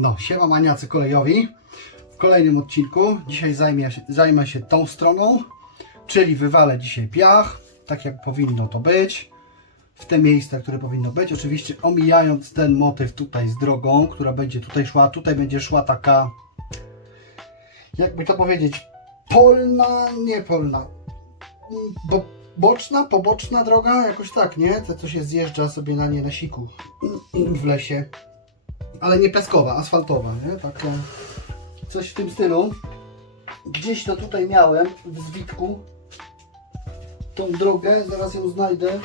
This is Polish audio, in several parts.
No, siema maniacy kolejowi. W kolejnym odcinku dzisiaj zajmę się, zajmę się tą stroną, czyli wywalę dzisiaj piach, tak jak powinno to być, w te miejsca, które powinno być. Oczywiście omijając ten motyw tutaj z drogą, która będzie tutaj szła. Tutaj będzie szła taka, jakby to powiedzieć, polna, nie polna, bo boczna, poboczna droga, jakoś tak, nie? Te, co się zjeżdża sobie na nie na siku w lesie ale nie piaskowa, asfaltowa, nie? Taka coś w tym stylu. Gdzieś to tutaj miałem w zwitku tą drogę, zaraz ją znajdę.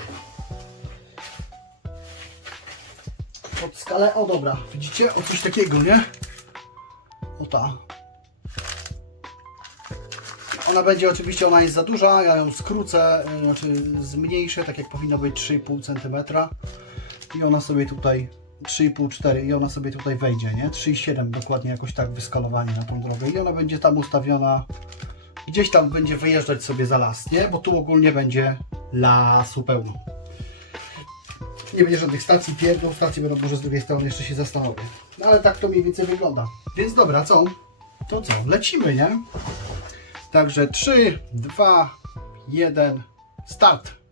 Pod skalę, o dobra, widzicie? O coś takiego, nie? O ta. Ona będzie oczywiście, ona jest za duża, ja ją skrócę, y, znaczy zmniejszę, tak jak powinno być 3,5 cm i ona sobie tutaj 3,5-4 i ona sobie tutaj wejdzie, nie? 3,7 dokładnie jakoś tak wyskalowanie na tą drogę i ona będzie tam ustawiona gdzieś tam będzie wyjeżdżać sobie za las, nie? Bo tu ogólnie będzie lasu pełno. Nie będzie żadnych stacji pierdół, stacje będą może z drugiej strony, jeszcze się zastanowię. No ale tak to mniej więcej wygląda. Więc dobra, co? To co? Lecimy, nie? Także 3, 2, 1, start!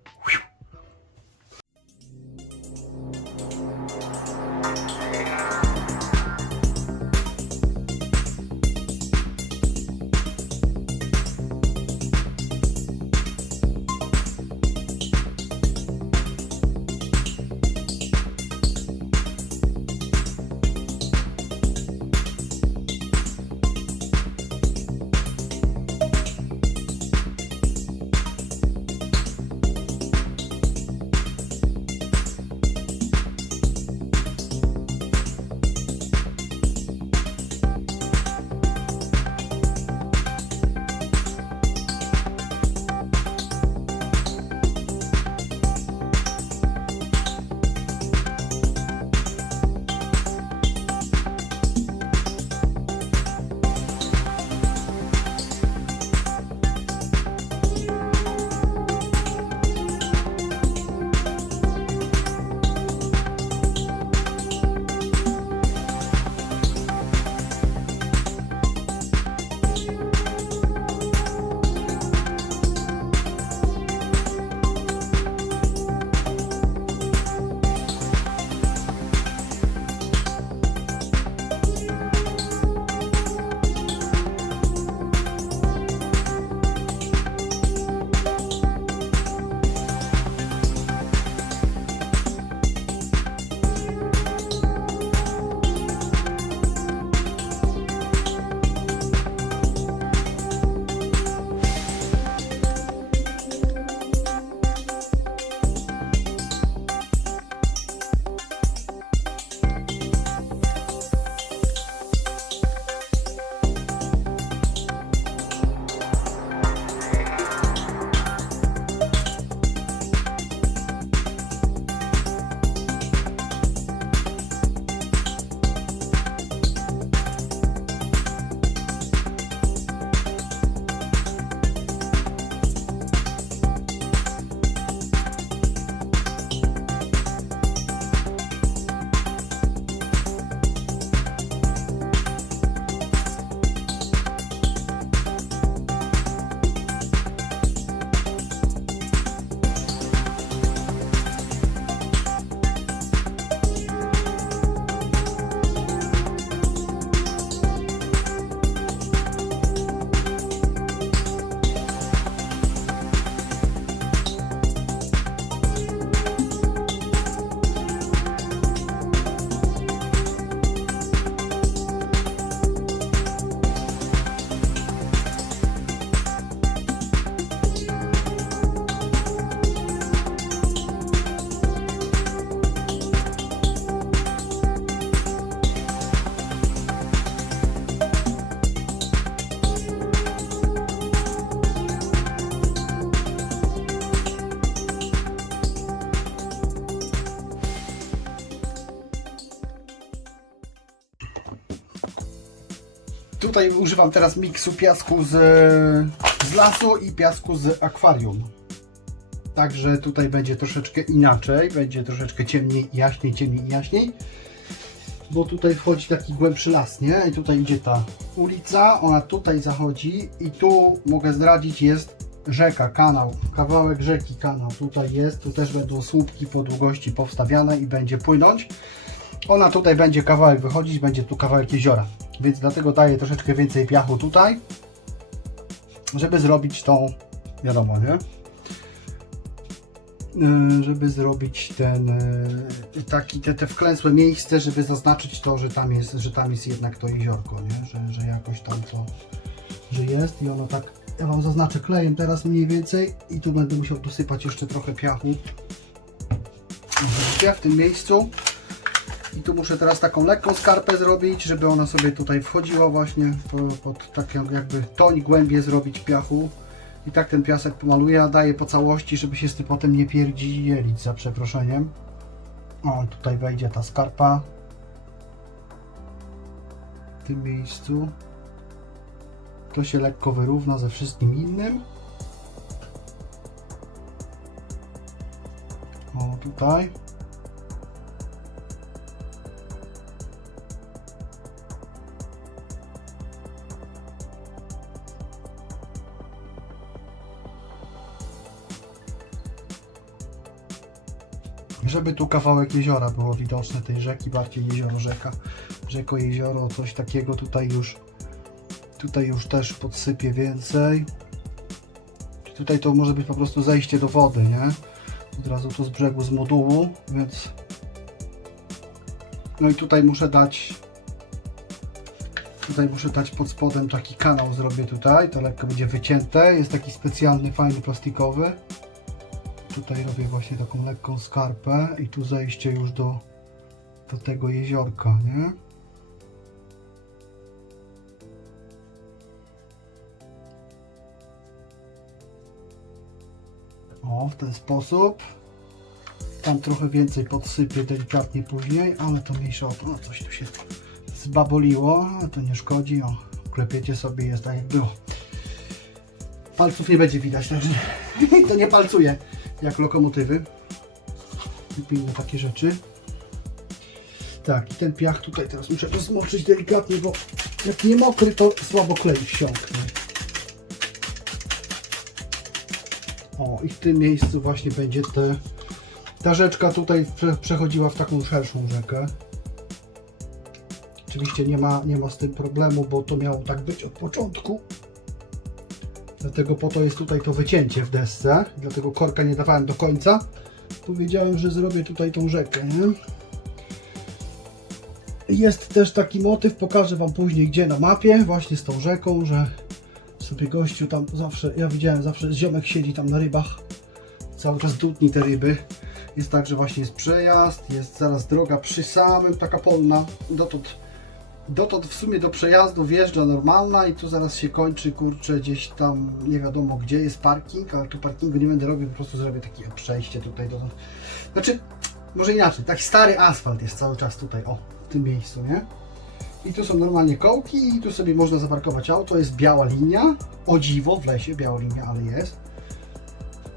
Tutaj używam teraz miksu piasku z, z lasu i piasku z akwarium. Także tutaj będzie troszeczkę inaczej, będzie troszeczkę ciemniej, jaśniej, ciemniej, jaśniej. bo tutaj wchodzi taki głębszy las, nie? I tutaj idzie ta ulica, ona tutaj zachodzi i tu mogę zdradzić jest rzeka, kanał, kawałek rzeki, kanał tutaj jest, tu też będą słupki po długości powstawiane i będzie płynąć. Ona tutaj będzie kawałek wychodzić, będzie tu kawałek jeziora, więc dlatego daję troszeczkę więcej piachu tutaj, żeby zrobić tą, wiadomo, nie? Yy, żeby zrobić ten yy, taki, te, te wklęsłe miejsce, żeby zaznaczyć to, że tam jest, że tam jest jednak to jeziorko, nie? Że, że jakoś tam to, że jest i ono tak, ja Wam zaznaczę klejem teraz mniej więcej i tu będę musiał dosypać jeszcze trochę piachu. W tym miejscu. I tu muszę teraz taką lekką skarpę zrobić, żeby ona sobie tutaj wchodziła właśnie pod, pod tak jak- jakby toń głębiej zrobić piachu. I tak ten piasek pomaluję, a daję po całości, żeby się z tym potem nie pierdzielić za przeproszeniem. O, tutaj wejdzie ta skarpa. W tym miejscu. To się lekko wyrówna ze wszystkim innym. O, tutaj. Żeby tu kawałek jeziora było widoczne, tej rzeki, bardziej jezioro, rzeka, rzeko, jezioro, coś takiego tutaj już, tutaj już też podsypię więcej. Tutaj to może być po prostu zejście do wody, nie? Od razu tu z brzegu, z modułu, więc... No i tutaj muszę dać... Tutaj muszę dać pod spodem taki kanał zrobię tutaj, to lekko będzie wycięte, jest taki specjalny, fajny, plastikowy. Tutaj robię właśnie taką lekką skarpę i tu zejście już do, do tego jeziorka, nie? O, w ten sposób. Tam trochę więcej podsypię delikatnie później, ale to mniejsza o to. No, coś tu się zbaboliło, to nie szkodzi. O, klepiecie sobie, jest tak jak było. Palców nie będzie widać, także to nie palcuje jak lokomotywy. Pilne takie rzeczy. Tak, i ten piach tutaj teraz muszę go zmoczyć delikatnie, bo jak nie mokry, to słabo klej wsiąknie. O, i w tym miejscu właśnie będzie te, ta rzeczka tutaj prze, przechodziła w taką szerszą rzekę. Oczywiście nie ma, nie ma z tym problemu, bo to miało tak być od początku. Dlatego po to jest tutaj to wycięcie w desce. Dlatego korka nie dawałem do końca. Powiedziałem, że zrobię tutaj tą rzekę, nie? Jest też taki motyw, pokażę Wam później gdzie na mapie, właśnie z tą rzeką, że sobie gościu tam zawsze, ja widziałem zawsze ziomek siedzi tam na rybach, cały czas dudni te ryby. Jest tak, że właśnie jest przejazd, jest zaraz droga przy samym, taka polna, dotąd dotąd w sumie do przejazdu wjeżdża normalna i tu zaraz się kończy, kurczę, gdzieś tam nie wiadomo gdzie jest parking, ale tu parkingu nie będę robił, po prostu zrobię takie przejście tutaj dotąd. Znaczy, może inaczej, taki stary asfalt jest cały czas tutaj, o, w tym miejscu, nie? I tu są normalnie kołki i tu sobie można zaparkować auto, jest biała linia, o dziwo, w lesie biała linia, ale jest.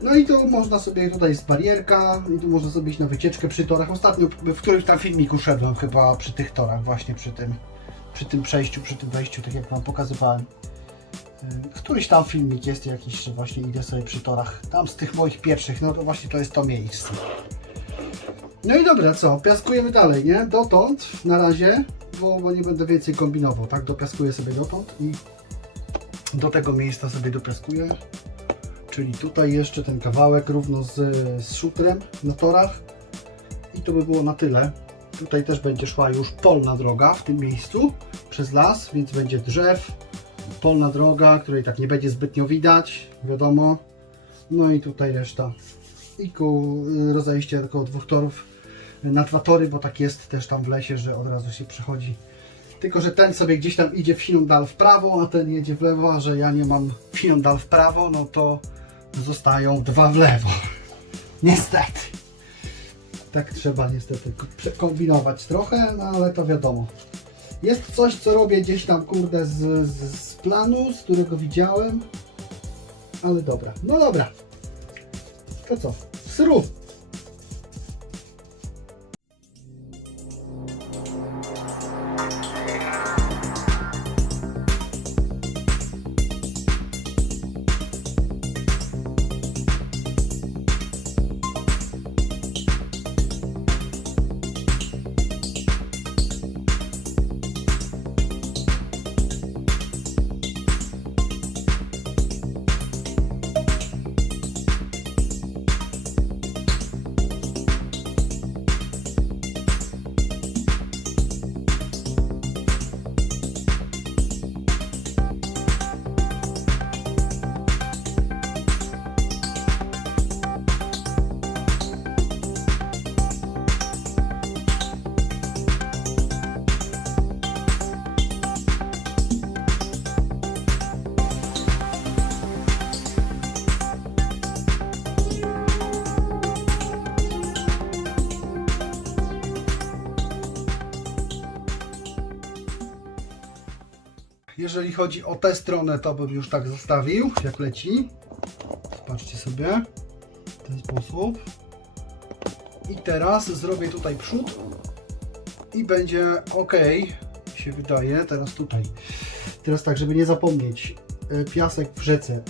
No i tu można sobie, tutaj jest barierka i tu można sobie iść na wycieczkę przy torach. Ostatnio w którymś tam filmiku szedłem chyba przy tych torach, właśnie przy tym, przy tym przejściu, przy tym wejściu, tak jak Wam pokazywałem. Yy, Któryś tam filmik jest jakiś, że właśnie idę sobie przy torach, tam z tych moich pierwszych, no to właśnie to jest to miejsce. No i dobra, co, piaskujemy dalej, nie? Dotąd, na razie, bo, bo nie będę więcej kombinował, tak? Dopiaskuję sobie dotąd i do tego miejsca sobie dopiaskuję. Czyli tutaj jeszcze ten kawałek równo z, z szutrem na torach. I to by było na tyle. Tutaj też będzie szła już polna droga w tym miejscu przez las, więc będzie drzew, polna droga, której tak nie będzie zbytnio widać, wiadomo. No i tutaj reszta. I ku rozejście tylko dwóch torów na dwa tory, bo tak jest też tam w lesie, że od razu się przechodzi. Tylko, że ten sobie gdzieś tam idzie w Finundal w prawo, a ten jedzie w lewo, a że ja nie mam Finundal w prawo, no to zostają dwa w lewo. Niestety. Tak trzeba niestety przekombinować trochę, no ale to wiadomo. Jest coś, co robię gdzieś tam, kurde, z, z, z planu, z którego widziałem. Ale dobra. No dobra. To co? Sru. Jeżeli chodzi o tę stronę, to bym już tak zostawił, jak leci. Zobaczcie sobie, w ten sposób. I teraz zrobię tutaj przód i będzie ok, się wydaje, teraz tutaj. Teraz tak, żeby nie zapomnieć, y, piasek w rzece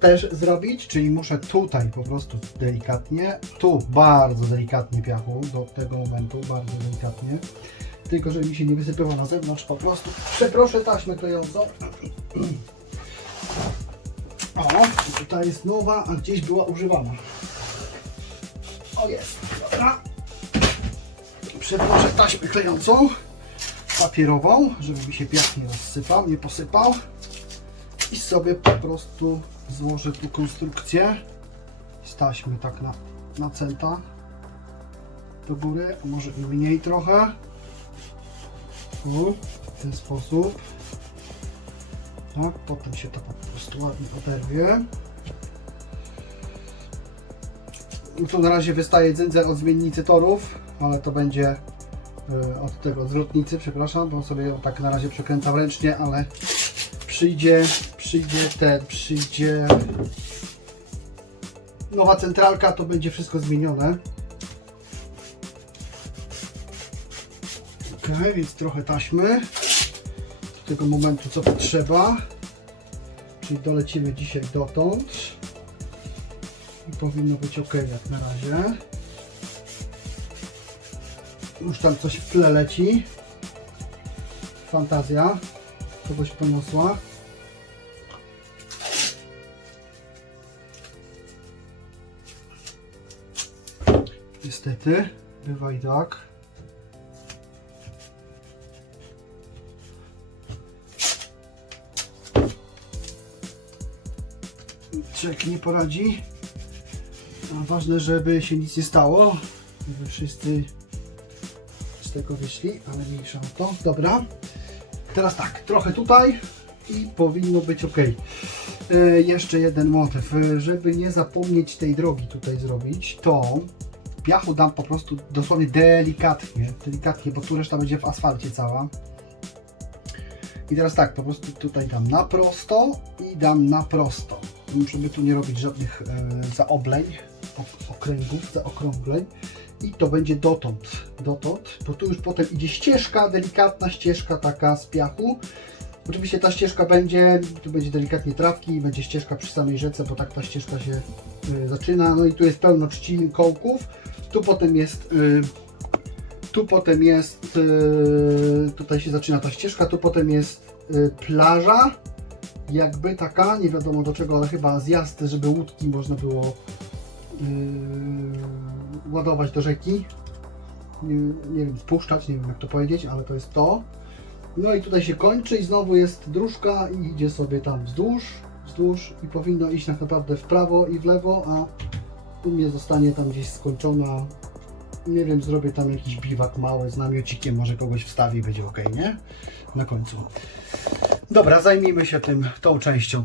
też zrobić, czyli muszę tutaj po prostu delikatnie, tu bardzo delikatnie piachu do tego momentu, bardzo delikatnie, tylko żeby mi się nie wysypyło na zewnątrz, po prostu przeproszę taśmę klejącą. O, tutaj jest nowa, a gdzieś była używana. O jest, dobra. Przeproszę taśmę klejącą, papierową, żeby mi się piach nie rozsypał, nie posypał. I sobie po prostu złożę tu konstrukcję z taśmy tak na, na centa do góry, może i mniej trochę. W ten sposób. Tak, potem się to po prostu ładnie oderwie. I Tu na razie wystaje dzędzel od zmiennicy torów, ale to będzie y, od tego zwrotnicy, przepraszam, bo sobie ją tak na razie przekręcam ręcznie, ale przyjdzie, przyjdzie ten, przyjdzie nowa centralka, to będzie wszystko zmienione. Więc trochę taśmy do tego momentu, co potrzeba. Czyli dolecimy dzisiaj dotąd. I powinno być ok jak na razie. Już tam coś w tle leci. Fantazja kogoś poniosła. Niestety, bywa i tak. Nie poradzi. A ważne, żeby się nic nie stało. Żeby wszyscy z tego wyszli, ale mniejsza o to. Dobra. Teraz tak, trochę tutaj i powinno być ok. E, jeszcze jeden motyw, E, żeby nie zapomnieć tej drogi tutaj zrobić, to piachu dam po prostu dosłownie delikatnie, delikatnie, bo tu reszta będzie w asfalcie cała. I teraz tak, po prostu tutaj dam na prosto i dam na prosto, żeby tu nie robić żadnych e, zaobleń, ok- okręgów, zaokrągleń. I to będzie dotąd, dotąd, bo tu już potem idzie ścieżka, delikatna ścieżka taka z piachu. Oczywiście ta ścieżka będzie, tu będzie delikatnie trawki, będzie ścieżka przy samej rzece, bo tak ta ścieżka się y, zaczyna. No i tu jest pełno trzcin, kołków. Tu potem jest, y, tu potem jest, y, tutaj się zaczyna ta ścieżka, tu potem jest y, plaża, jakby taka, nie wiadomo do czego, ale chyba zjazd, żeby łódki można było yy, ładować do rzeki. Nie, nie wiem, spuszczać, nie wiem jak to powiedzieć, ale to jest to. No i tutaj się kończy i znowu jest dróżka i idzie sobie tam wzdłuż, wzdłuż i powinno iść tak naprawdę w prawo i w lewo, a u mnie zostanie tam gdzieś skończona. Nie wiem, zrobię tam jakiś biwak mały z namiocikiem, może kogoś wstawi i będzie ok, nie? Na końcu. Dobra, zajmijmy się tym, tą częścią.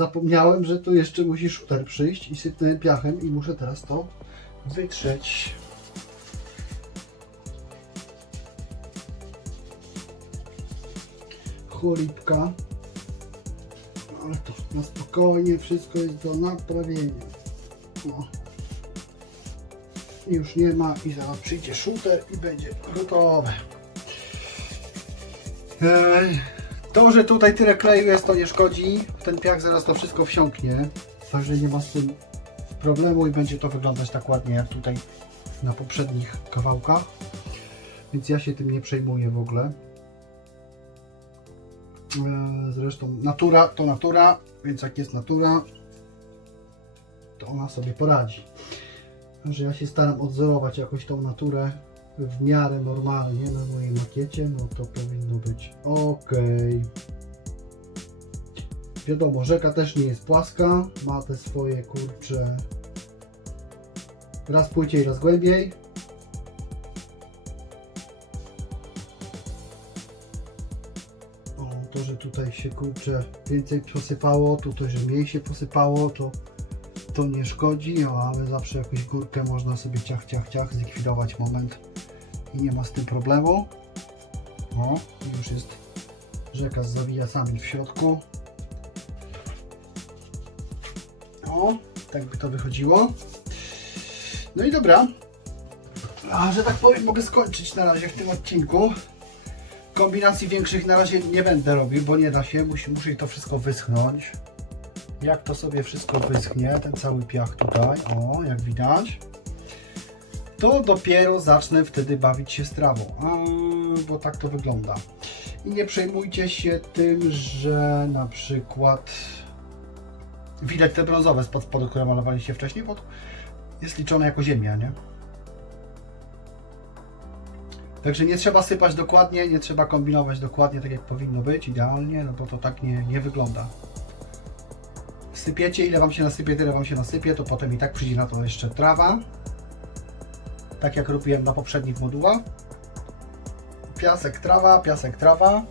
Zapomniałem, że tu jeszcze musi shooter przyjść i sypnąłem piachem i muszę teraz to wytrzeć. Cholipka. Ale to na spokojnie, wszystko jest do naprawienia. Już nie ma i zaraz przyjdzie shooter i będzie gotowe. Ej, To, że tutaj tyle kleju jest, to nie szkodzi. Ten piach zaraz to wszystko wsiąknie. Także nie ma z tym problemu i będzie to wyglądać tak ładnie jak tutaj na poprzednich kawałkach. Więc ja się tym nie przejmuję w ogóle. E, Zresztą natura to natura, więc jak jest natura, to ona sobie poradzi. Także ja się staram odzorować jakoś tą naturę w miarę normalnie na mojej makiecie, no to powinno być ok. Wiadomo, rzeka też nie jest płaska, ma te swoje kurcze raz płyciej, raz głębiej. O, to, że tutaj się kurczę więcej posypało, tutaj, że mniej się posypało, to to nie szkodzi, o, ale zawsze jakąś górkę można sobie ciach, ciach, ciach zlikwidować moment i nie ma z tym problemu. O, już jest rzeka z zawijasami w środku. O, tak by to wychodziło. No i dobra. A że tak powiem, mogę skończyć na razie w tym odcinku. Kombinacji większych na razie nie będę robił, bo nie da się. Musi, musi to wszystko wyschnąć. Jak to sobie wszystko wyschnie, ten cały piach tutaj, o, jak widać, to dopiero zacznę wtedy bawić się z trawą, a, bo tak to wygląda. I nie przejmujcie się tym, że na przykład widać te brązowe spod spodu, które malowaliście wcześniej, bo jest liczone jako ziemia, nie? Także nie trzeba sypać dokładnie, nie trzeba kombinować dokładnie tak jak powinno być, idealnie, no bo to tak nie, nie wygląda sypiecie, ile Wam się nasypie, tyle Wam się nasypie, to potem i tak przyjdzie na to jeszcze trawa. Tak jak robiłem na poprzednich modułach. Piasek, trawa, piasek, trawa.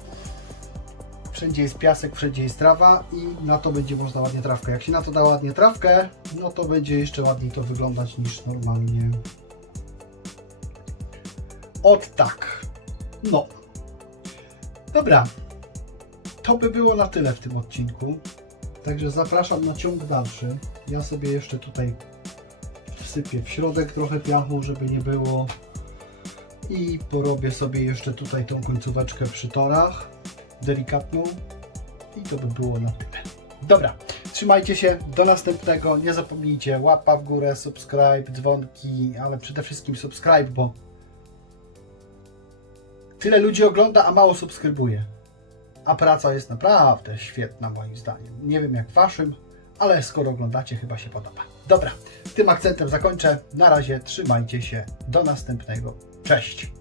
Wszędzie jest piasek, wszędzie jest trawa i na to będzie można ładnie trawkę. Jak się na to da ładnie trawkę, no to będzie jeszcze ładniej to wyglądać niż normalnie. Od tak. No. Dobra. To by było na tyle w tym odcinku. Także zapraszam na ciąg dalszy. Ja sobie jeszcze tutaj wsypię w środek trochę piachu, żeby nie było. I porobię sobie jeszcze tutaj tą końcóweczkę przy torach. Delikatną. I to by było na tyle. Dobra, trzymajcie się. Do następnego. Nie zapomnijcie łapa w górę, subscribe, dzwonki, ale przede wszystkim subscribe, bo tyle ludzi ogląda, a mało subskrybuje a praca jest naprawdę świetna moim zdaniem. Nie wiem jak waszym, ale skoro oglądacie, chyba się podoba. Dobra, tym akcentem zakończę. Na razie trzymajcie się. Do następnego. Cześć.